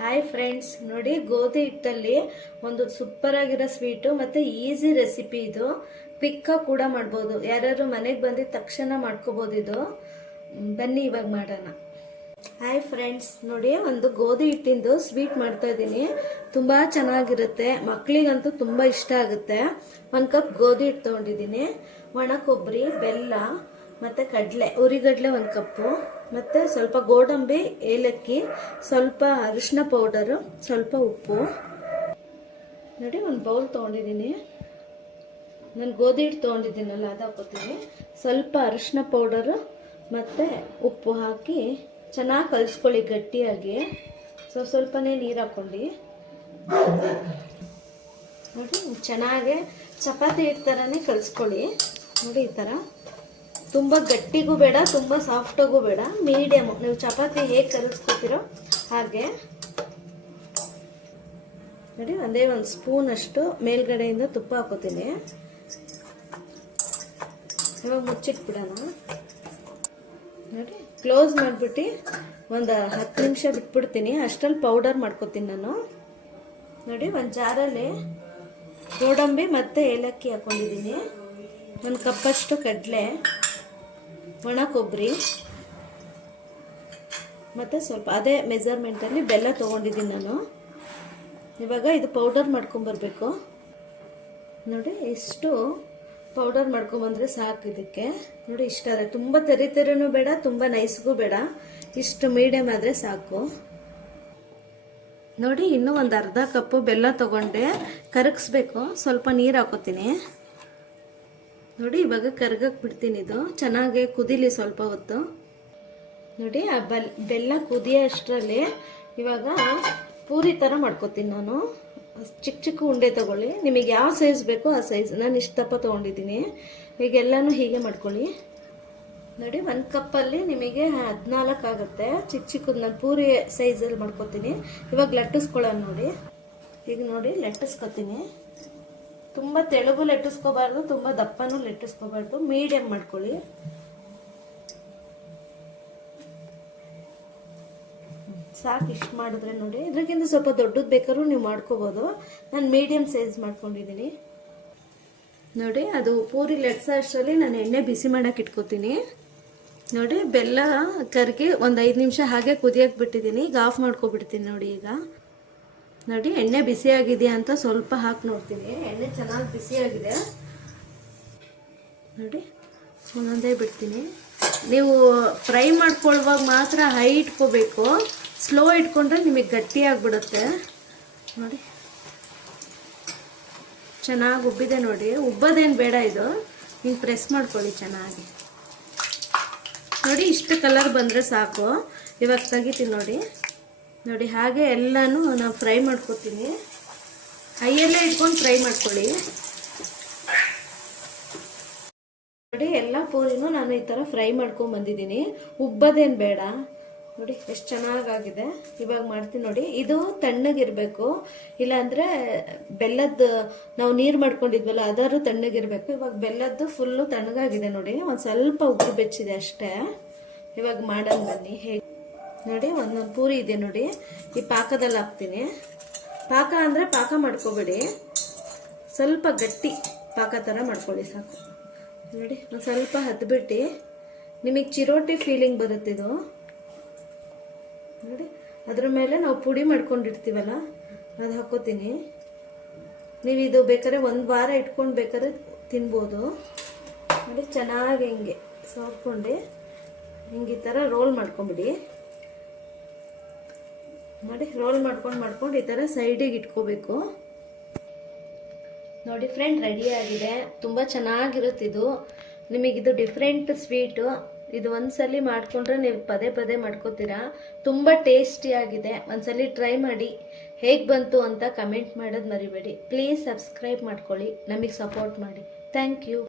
Hi friends, ನೋಡಿ ಗೋಧಿ ಹಿಟ್ಟಲ್ಲಿ ಒಂದು ಸೂಪರ್ ಆಗಿರೋ ಸ್ವೀಟು ಮತ್ತೆ ಈಸಿ ರೆಸಿಪಿ. ಇದು ಕ್ವಿಕ್ ಕೂಡ ಮಾಡ್ಬೋದು. ಯಾರ್ಯಾರು ಮನೆಗೆ ಬಂದಿದ ತಕ್ಷಣ ಮಾಡ್ಕೋಬಹುದು. ಇದು ಬನ್ನಿ ಇವಾಗ ಮಾಡೋಣ. ಹಾಯ್ ಫ್ರೆಂಡ್ಸ್, ನೋಡಿ ಒಂದು ಗೋಧಿ ಹಿಟ್ಟಿಂದು ಸ್ವೀಟ್ ಮಾಡ್ತಾ ಇದ್ದೀನಿ. ತುಂಬಾ ಚೆನ್ನಾಗಿರುತ್ತೆ, ಮಕ್ಕಳಿಗಂತೂ ತುಂಬಾ ಇಷ್ಟ ಆಗುತ್ತೆ. 1 ಕಪ್ ಗೋಧಿ ಹಿಟ್ಟು ತಗೊಂಡಿದ್ದೀನಿ. ಒಣ ಕೊಬ್ಬರಿ, ಬೆಲ್ಲ ಮತ್ತೆ ಕಡಲೆ, ಉರಿಗಡಲೆ 1 ಕಪ್ಪು, ಮತ್ತೆ ಸ್ವಲ್ಪ ಗೋಡಂಬಿ, ಏಲಕ್ಕಿ, ಸ್ವಲ್ಪ ಅರಿಶಿನ ಪೌಡರು, ಸ್ವಲ್ಪ ಉಪ್ಪು. ನೋಡಿ ಒಂದು ಬೌಲ್ ತೊಗೊಂಡಿದ್ದೀನಿ. ನಾನು ಗೋಧಿ ಹಿಟ್ಟು ತೊಗೊಂಡಿದ್ದೀನಲ್ಲ ಅದು ಹಾಕೋತೀನಿ. ಸ್ವಲ್ಪ ಅರಿಶಿನ ಪೌಡರು ಮತ್ತು ಉಪ್ಪು ಹಾಕಿ ಚೆನ್ನಾಗಿ ಕಲಿಸ್ಕೊಳ್ಳಿ ಗಟ್ಟಿಯಾಗಿ. ಸ್ವಲ್ಪನೇ ನೀರು ಹಾಕ್ಕೊಂಡು ನೋಡಿ ಚೆನ್ನಾಗಿ ಚಪಾತಿ ಹಿಟ್ಟು ಥರನೇ ಕಲಿಸ್ಕೊಳ್ಳಿ. ನೋಡಿ ಈ ಥರ ತುಂಬ ಗಟ್ಟಿಗೂ ಬೇಡ, ತುಂಬ ಸಾಫ್ಟಾಗೂ ಬೇಡ, ಮೀಡಿಯಮ್. ನೀವು ಚಪಾತಿ ಹೇಗೆ ಕಲಿಸ್ಕೊತೀರೋ ಹಾಗೆ. ನೋಡಿ ಒಂದೇ 1 ಸ್ಪೂನ್ ಅಷ್ಟು ಮೇಲ್ಗಡೆಯಿಂದ ತುಪ್ಪ ಹಾಕೋತೀನಿ. ಇವಾಗ ಮುಚ್ಚಿಟ್ಬಿಡೋಣ. ನೋಡಿ ಕ್ಲೋಸ್ ಮಾಡಿಬಿಟ್ಟು ಒಂದು 10 ನಿಮಿಷ ಬಿಟ್ಬಿಡ್ತೀನಿ. ಅಷ್ಟರಲ್ಲಿ ಪೌಡರ್ ಮಾಡ್ಕೊತೀನಿ ನಾನು. ನೋಡಿ ಒಂದು ಜಾರಲ್ಲಿ ಗೋಡಂಬಿ ಮತ್ತು ಏಲಕ್ಕಿ ಹಾಕೊಂಡಿದ್ದೀನಿ. 1 ಕಪ್ಪಷ್ಟು ಕಡಲೆ, ಒಣ ಕೊಬ್ಬರಿ ಮತ್ತು ಸ್ವಲ್ಪ ಅದೇ ಮೆಜರ್ಮೆಂಟಲ್ಲಿ ಬೆಲ್ಲ ತೊಗೊಂಡಿದ್ದೀನಿ ನಾನು. ಇವಾಗ ಇದು ಪೌಡರ್ ಮಾಡ್ಕೊಂಬರ್ಬೇಕು. ನೋಡಿ ಇಷ್ಟು ಪೌಡರ್ ಮಾಡ್ಕೊಂಬಂದರೆ ಸಾಕು ಇದಕ್ಕೆ. ನೋಡಿ ಇಷ್ಟ ಆದರೆ, ತುಂಬ ತೆರಿತೆರೂ ಬೇಡ, ತುಂಬ ನೈಸ್ಗೂ ಬೇಡ, ಇಷ್ಟು ಮೀಡಿಯಮ್ ಆದರೆ ಸಾಕು. ನೋಡಿ ಇನ್ನೂ ಒಂದು ಅರ್ಧ ಕಪ್ಪು ಬೆಲ್ಲ ತೊಗೊಂಡೆ, ಕರಗಿಸ್ಬೇಕು. ಸ್ವಲ್ಪ ನೀರು ಹಾಕೋತೀನಿ. ನೋಡಿ ಇವಾಗ ಕರ್ಗಕ್ಕೆ ಬಿಡ್ತೀನಿ. ಇದು ಚೆನ್ನಾಗಿ ಕುದೀಲಿ ಸ್ವಲ್ಪ ಹೊತ್ತು. ನೋಡಿ ಆ ಬೆಲ್ಲ ಕುದಿಯೋ ಅಷ್ಟರಲ್ಲಿ ಇವಾಗ ಪೂರಿ ಥರ ಮಾಡ್ಕೊತೀನಿ ನಾನು. ಚಿಕ್ಕ ಚಿಕ್ಕ ಉಂಡೆ ತೊಗೊಳ್ಳಿ, ನಿಮಗೆ ಯಾವ ಸೈಜ್ ಬೇಕೋ ಆ ಸೈಜ್. ನಾನು ಇಷ್ಟು ದಪ್ಪ ತೊಗೊಂಡಿದ್ದೀನಿ. ಈಗೆಲ್ಲನೂ ಹೀಗೆ ಮಾಡ್ಕೊಳ್ಳಿ. ನೋಡಿ 1 ಕಪ್ಪಲ್ಲಿ ನಿಮಗೆ 14 ಆಗುತ್ತೆ. ಚಿಕ್ಕ ಚಿಕ್ಕದು ನಾನು ಪೂರಿ ಸೈಜಲ್ಲಿ ಮಾಡ್ಕೊತೀನಿ. ಇವಾಗ ಲಟ್ಟಿಸ್ಕೊಳ್ಳೋಣ. ನೋಡಿ ಈಗ ನೋಡಿ ಲಟ್ಟಿಸ್ಕೊತೀನಿ. ತುಂಬ ತೆಳುಗು ಲಟ್ಟಿಸ್ಕೋಬಾರ್ದು, ತುಂಬ ದಪ್ಪನೂ ಲಟ್ಟಿಸ್ಕೋಬಾರ್ದು, ಮೀಡಿಯಮ್ ಮಾಡ್ಕೊಳ್ಳಿ. ಸಾಕು ಇಷ್ಟು ಮಾಡಿದ್ರೆ. ನೋಡಿ ಇದ್ರಕ್ಕಿಂತ ಸ್ವಲ್ಪ ದೊಡ್ಡದು ಬೇಕಾದ್ರೂ ನೀವು ಮಾಡ್ಕೋಬೋದು. ನಾನು ಮೀಡಿಯಮ್ ಸೈಜ್ ಮಾಡ್ಕೊಂಡಿದ್ದೀನಿ. ನೋಡಿ ಅದು ಪೂರಿ ಲಟ್ಸೋ ಅಷ್ಟರಲ್ಲಿ ನಾನು ಎಣ್ಣೆ ಬಿಸಿ ಮಾಡೋಕೆ ಇಟ್ಕೋತೀನಿ. ನೋಡಿ ಬೆಲ್ಲ ಕರಗಿ ಒಂದು 5 ನಿಮಿಷ ಹಾಗೆ ಕುದಿಯೋಕೆ ಬಿಟ್ಟಿದ್ದೀನಿ. ಈಗ ಆಫ್ ಮಾಡ್ಕೊಬಿಡ್ತೀನಿ. ನೋಡಿ ಈಗ ನೋಡಿ ಎಣ್ಣೆ ಬಿಸಿ ಆಗಿದೆಯಾ ಅಂತ ಸ್ವಲ್ಪ ಹಾಕಿ ನೋಡ್ತೀನಿ. ಎಣ್ಣೆ ಚೆನ್ನಾಗಿ ಬಿಸಿಯಾಗಿದೆ. ನೋಡಿ ಒಂದೊಂದೇ ಬಿಡ್ತೀನಿ. ನೀವು ಫ್ರೈ ಮಾಡ್ಕೊಳ್ಳುವಾಗ ಮಾತ್ರ ಹೈ ಇಟ್ಕೋಬೇಕು. ಸ್ಲೋ ಇಟ್ಕೊಂಡ್ರೆ ನಿಮಗೆ ಗಟ್ಟಿ ಆಗಿಬಿಡುತ್ತೆ. ನೋಡಿ ಚೆನ್ನಾಗಿ ಉಬ್ಬಿದೆ. ನೋಡಿ ಉಬ್ಬೋದೇನು ಬೇಡ, ಇದು ಹಿಂಗೆ ಪ್ರೆಸ್ ಮಾಡ್ಕೊಳ್ಳಿ ಚೆನ್ನಾಗಿ. ನೋಡಿ ಇಷ್ಟು ಕಲರ್ ಬಂದರೆ ಸಾಕು. ಇವಾಗ ತೆಗಿತೀನಿ. ನೋಡಿ ನೋಡಿ ಹಾಗೆ ಎಲ್ಲನೂ ನಾನು ಫ್ರೈ ಮಾಡ್ಕೊತೀನಿ. ಹೈಯಲ್ಲೇ ಇಟ್ಕೊಂಡು ಫ್ರೈ ಮಾಡ್ಕೊಳ್ಳಿ. ನೋಡಿ ಎಲ್ಲ ಪೂರಿನೂ ನಾನು ಈ ಥರ ಫ್ರೈ ಮಾಡ್ಕೊಂಡು ಬಂದಿದ್ದೀನಿ. ಉಬ್ಬೋದೇನು ಬೇಡ. ನೋಡಿ ಎಷ್ಟು ಚೆನ್ನಾಗಾಗಿದೆ. ಇವಾಗ ಮಾಡ್ತೀನಿ. ನೋಡಿ ಇದು ತಣ್ಣಗಿರಬೇಕು, ಇಲ್ಲಾಂದರೆ ಬೆಲ್ಲದ್ದು ನಾವು ನೀರು ಮಾಡ್ಕೊಂಡಿದ್ವಲ್ಲ ಅದಾದ್ರೂ ತಣ್ಣಗಿರಬೇಕು. ಇವಾಗ ಬೆಲ್ಲದ್ದು ಫುಲ್ಲು ತಣ್ಣಗಾಗಿದೆ. ನೋಡಿ ಒಂದು ಸ್ವಲ್ಪ ಉಪ್ಪು ಬೆಚ್ಚಿದೆ ಅಷ್ಟೇ. ಇವಾಗ ಮಾಡೋಣ ಬನ್ನಿ. ಹೇಗೆ ನೋಡಿ ಒಂದೊಂದು ಪೂರಿ ಇದೆ. ನೋಡಿ ಈ ಪಾಕದಲ್ಲಿ ಹಾಕ್ತೀನಿ. ಪಾಕ ಅಂದರೆ ಪಾಕ ಮಾಡ್ಕೋಬೇಡಿ, ಸ್ವಲ್ಪ ಗಟ್ಟಿ ಪಾಕ ಥರ ಮಾಡ್ಕೊಳ್ಳಿ ಸಾಕು. ನೋಡಿ ಒಂದು ಸ್ವಲ್ಪ ಹದ್ಬಿಟ್ಟು ನಿಮಗೆ ಚಿರೋಟಿ ಫೀಲಿಂಗ್ ಬರುತ್ತಿದು. ನೋಡಿ ಅದ್ರ ಮೇಲೆ ನಾವು ಪುಡಿ ಮಾಡ್ಕೊಂಡಿರ್ತೀವಲ್ಲ ಅದು ಹಾಕೋತೀನಿ. ನೀವು ಇದು ಬೇಕಾದ್ರೆ 1 ವಾರ ಇಟ್ಕೊಂಡು ಬೇಕಾದ್ರೆ ತಿನ್ಬೋದು. ನೋಡಿ ಚೆನ್ನಾಗಿ ಹಿಂಗೆ ಸೋರ್ಕೊಂಡು ಹಿಂಗೆ ಈ ಥರ ರೋಲ್ ಮಾಡ್ಕೊಂಬಿಡಿ. ನೋಡಿ ರೋಲ್ ಮಾಡ್ಕೊಂಡು ಈ ಥರ ಸೈಡಿಗೆ ಇಟ್ಕೋಬೇಕು. ನೋಡಿ ಫ್ರೆಂಡ್ ರೆಡಿಯಾಗಿದೆ. ತುಂಬ ಚೆನ್ನಾಗಿರುತ್ತಿದು. ನಿಮಗಿದು ಡಿಫ್ರೆಂಟ್ ಸ್ವೀಟು. ಇದು ಒಂದ್ಸಲಿ ಮಾಡಿಕೊಂಡ್ರೆ ನೀವು ಪದೇ ಪದೇ ಮಾಡ್ಕೋತೀರಾ. ತುಂಬ ಟೇಸ್ಟಿಯಾಗಿದೆ. ಒಂದ್ಸಲಿ ಟ್ರೈ ಮಾಡಿ. ಹೇಗೆ ಬಂತು ಅಂತ ಕಮೆಂಟ್ ಮಾಡೋದು ಮರಿಬೇಡಿ. ಪ್ಲೀಸ್ ಸಬ್ಸ್ಕ್ರೈಬ್ ಮಾಡ್ಕೊಳ್ಳಿ, ನಮಗೆ ಸಪೋರ್ಟ್ ಮಾಡಿ. Thank you.